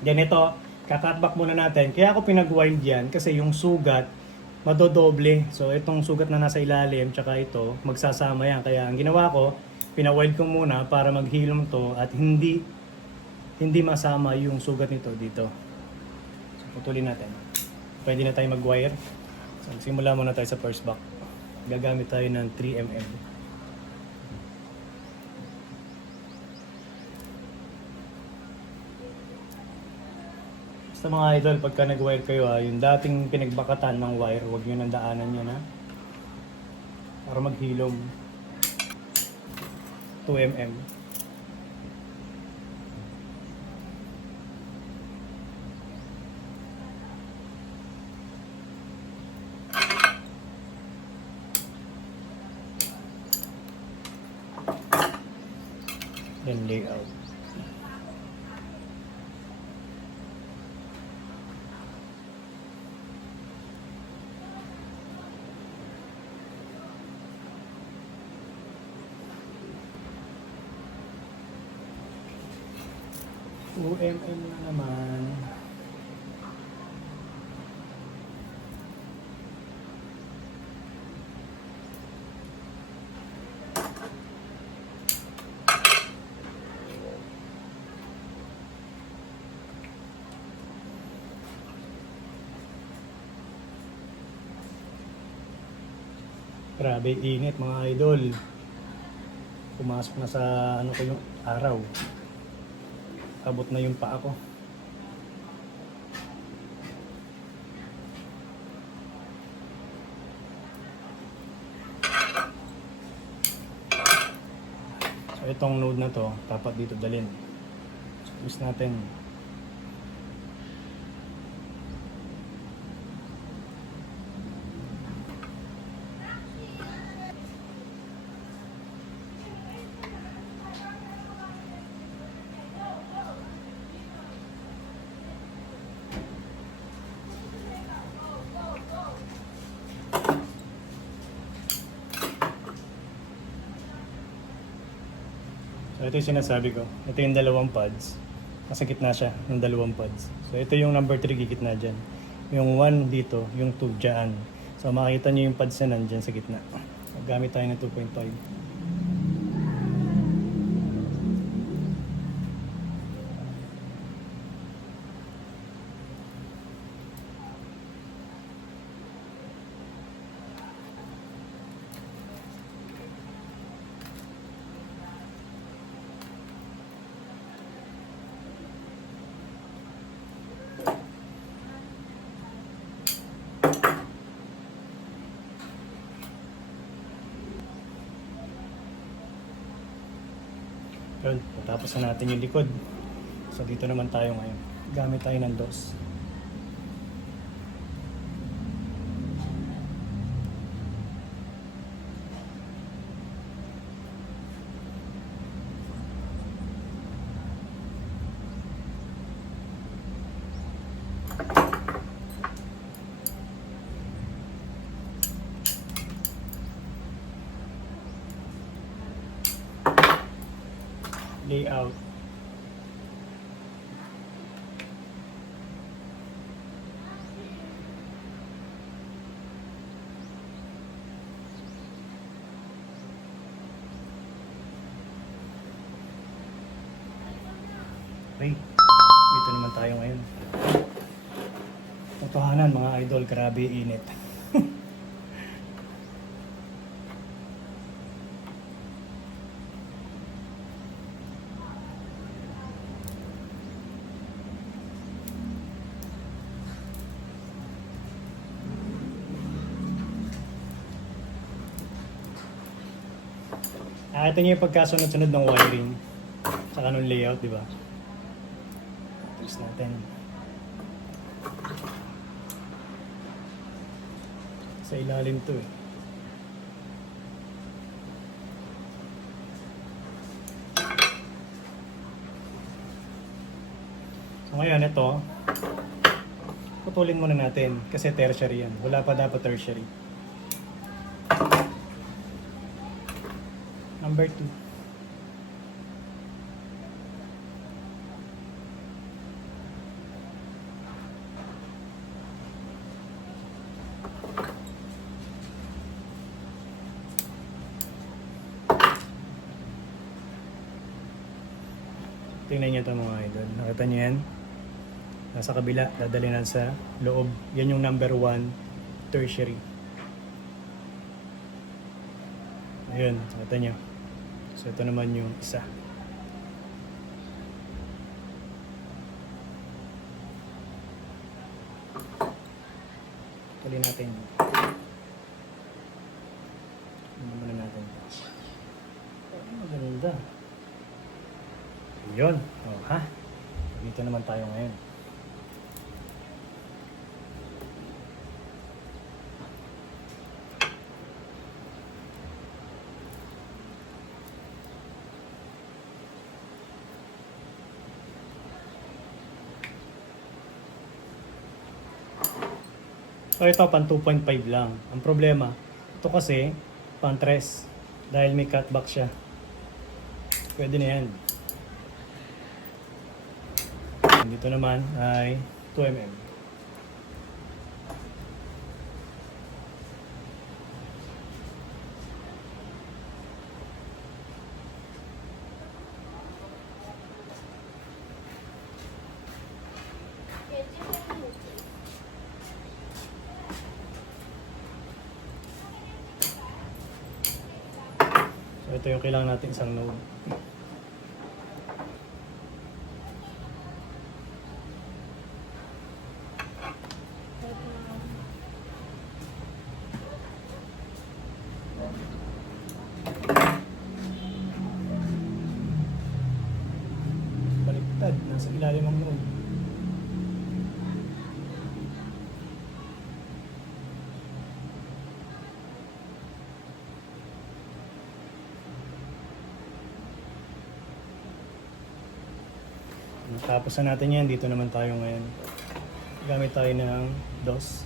Then ito, kakatback muna natin. Kaya ako pinag-wild yan kasi yung sugat madodoble. So itong sugat na nasa ilalim tsaka ito, magsasama yan. Kaya ang ginawa ko, pina-wild ko muna para maghilom to at hindi masama yung sugat nito dito. So putulin natin. Pwede na tayo mag-wire. So simula muna tayo sa first back. Gagamit tayo ng 3mm. Sa mga idol, pagka nag-wire kayo yung dating pinagbakatan ng wire, huwag nyo nang daanan yan para maghilom 2mm. Then layout. UMM na naman. Grabe init mga idol. Pumasok na sa ano ko yung araw. Abot na yung paa ko. So itong node na to, dapat dito dalhin. Squeeze natin. So ito yung sinasabi ko. Ito yung dalawang pads. Nasa gitna siya ng dalawang pads. So ito yung number 3 gigitna dyan. Yung 1 dito, yung 2 dyan. So makikita nyo yung pads na nandyan sa gitna. Gamit tayo ng 2.5. Yun, tapos na natin yung likod. So dito naman tayo ngayon. Gamit tayo ng DOS. Layout. Okay, dito naman tayo ngayon. Totohanan mga idol, grabe init. Ito niyo yung pagkasunod-sunod ng wiring saka ng layout, di ba? Alis natin. Sa ilalim to eh. So ngayon ito, putulin muna natin kasi tertiary yan. Wala pa dapat tertiary. Number 2. Tingnan nyo ito mga idol. Nakita nyo yan? Nasa kabila, dadali na sa loob. Yan yung number 1 tertiary. Ayun, nakita nyo. So ito naman yung isa. Tuloy natin. Ano muna natin? Oh, maganda. Yun. Oh, ha? Dito naman tayo ngayon. So ito, pan 2.5 lang. Ang problema, ito kasi, pan 3. Dahil may cutback siya. Pwede na yan. Dito naman ay 2 mm. So ito yung kailangan natin isang node. Baliktad, nasa ilalim ang node. Tapos na natin yan, dito naman tayo ngayon. Gamit tayo ng DOS.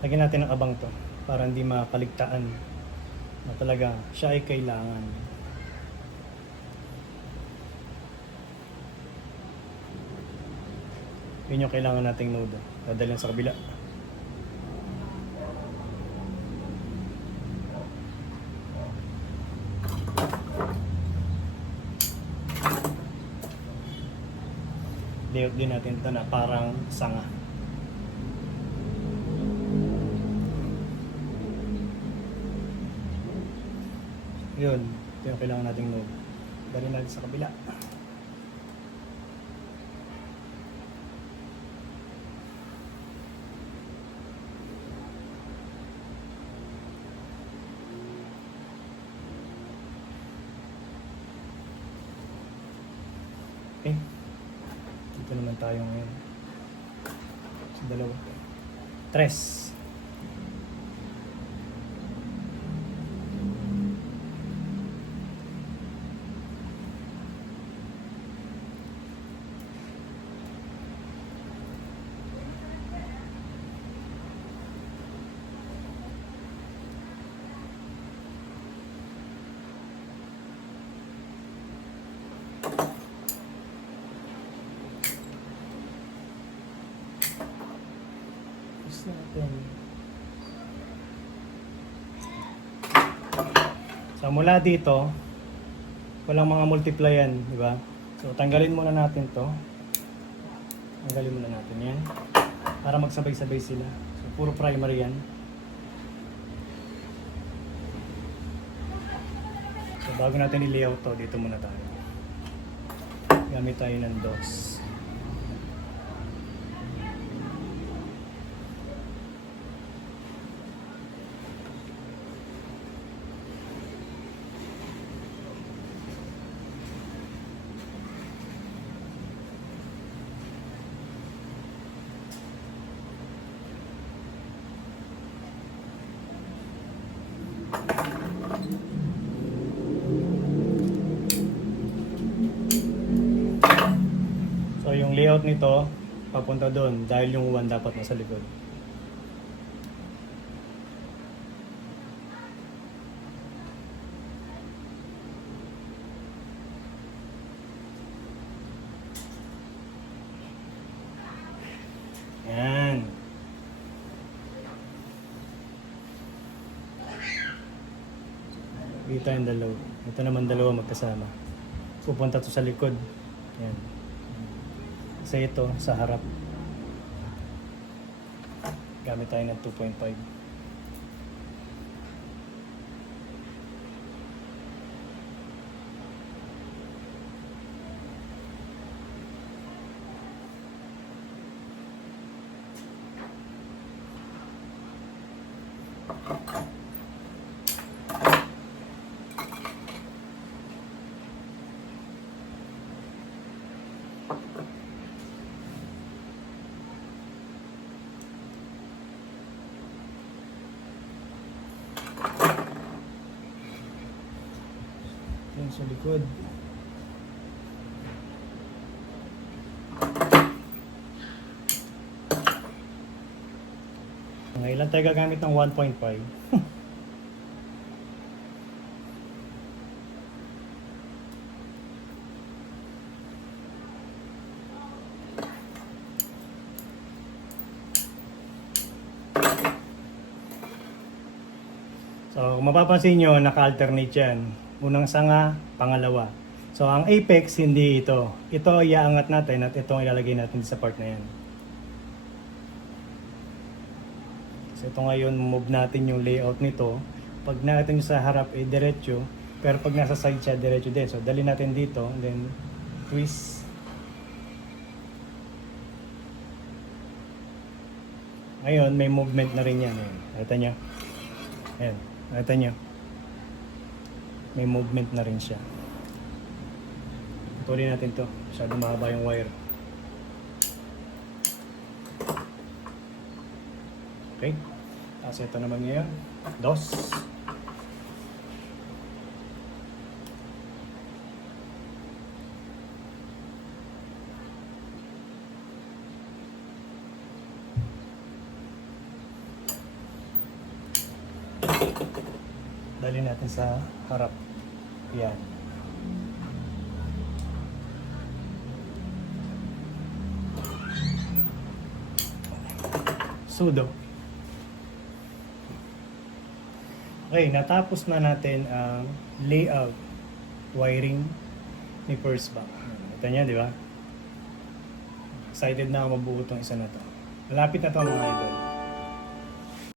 Lagyan natin ng abang to para hindi makaligtaan na talaga siya ay kailangan. Yun yung kailangan nating node. Dadalhin sa kabila. Layout din natin ito na parang sanga. Yun, ito yung kailangan nating node. Dalhin natin sa kabila. Okay. Dito naman tayo ngayon. Sa dalawa. 3. Natin. So mula dito, walang mga multiply yan, di ba? So tanggalin muna natin to. Tanggalin muna natin yan para magsabay-sabay sila. So puro primary yan. So bago natin i-layout to, dito muna tayo. Gamit tayo ng DOS. So yung layout nito papunta doon dahil yung 1 dapat nasa likod. Yan. Dito yung dalawa. Ito naman dalawa magkasama. Pupunta to sa likod. Yan. Kasi ito sa harap. Gamit tayo ng 2.5. Yan sa likod. Ngayon lang tayo gagamit ng 1.5. So, kung mapapansin nyo, naka-alternate yan. Unang sanga, pangalawa. So, ang apex, hindi ito. Ito, iaangat natin at ito ilalagay natin sa part na yan. So, ito ngayon, move natin yung layout nito. Pag natin sa harap, diretso. Pero pag nasa side siya, diretso din. So, dali natin dito, then twist. Ngayon, may movement na rin yan. Nakita nyo? Ayan. Nakita nyo? May movement na rin siya. Putulin natin to. Masyado mahaba yung wire. Okay. Tapos ito naman ngayon. Dos. Dali natin sa harap. Yan. Sudo. Okay, natapos na natin ang layout, wiring ni first back. Ito niya, di ba? Excited na ako mabuo itong isa na to. Malapit na to mga idol.